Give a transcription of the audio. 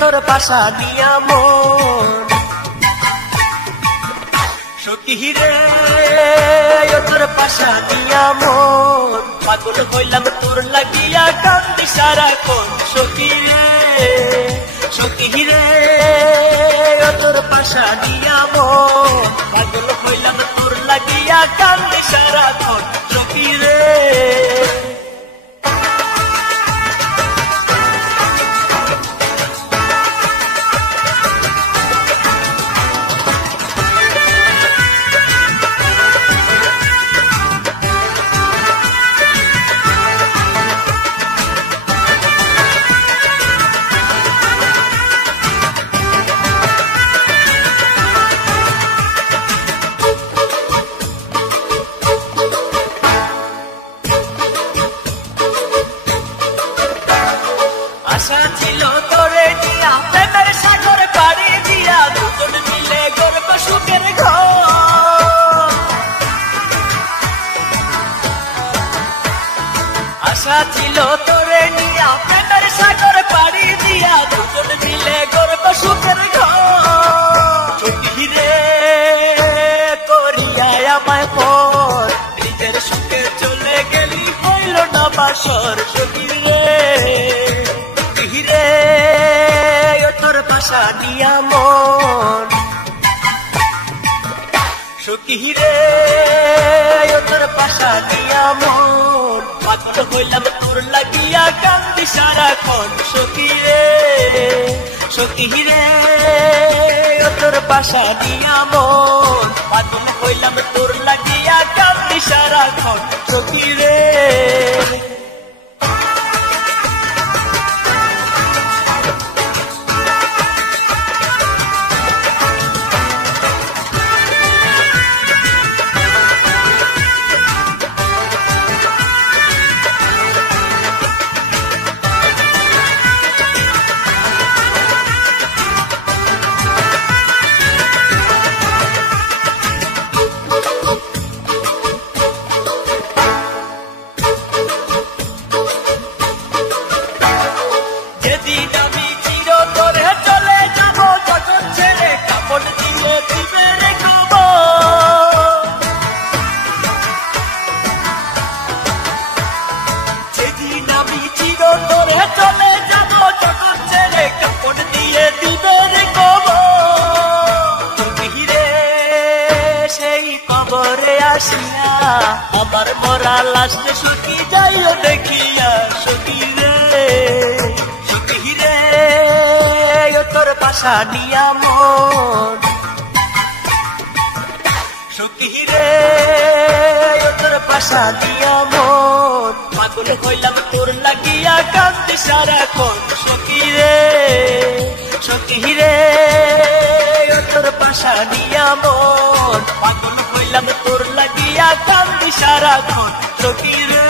তোর পাশা দিয়া মন সখী রে তোর পাশা দিয়া মন পাগল হইলাম তোর লাগিয়া কান্দি সারাক্ষণ সখী রে তোর পাশা দিয়া মন পাগল হইলাম তোর লাগিয়া কান্দি সারাক্ষণ সখী রে আশা ছিল তোরে দিয়া প্রেমের সাগর পাড়ি দিয়া দুজন মিলে গর্ব সুখের ঘর আশা ছিল তোরে নিয়া প্রেমের সাগর পাড়ি দিয়া দুজন মিলে গর্ব সুখের ঘর সখী রে করিয়া আমায় পর নিজের সুখে চলে গেলি হইল না বাসর সখী রে তোর পাশা দিয়া মন সখী রে তোর পাশা দিয়া মন পাগল হইলাম তোর লাগিয়া কান্দি সারাক্ষণ সখী রে তোর পাশা দিয়া মন পাগল হইলাম তোর লাগিয়া কান্দি সারাক্ষণ সখী রে যেদিন আমি চিরতরে চলে যাব জগৎ ছেড়ে কাপড় দিয়ে দিবে রে খবর যেদিন আমি চিরতরে চলে যাব জগৎ ছেড়ে কাপড় দিয়ে দিবে রে খবর সখী রে সেই কবরে আসিয়া আমার মরা লাশে সখী যাইও দেখিয়া সখী রে তোর পাশা দিয়া মন সখী রে তোর পাশা দিয়া মন পাগল হইলাম তোর লাগিয়া কান্দি সারাক্ষণ সখী রে তোর পাশা দিয়া মন পাগল হইলাম তোর লাগিয়া কান্দি সারাক্ষণ সখী রে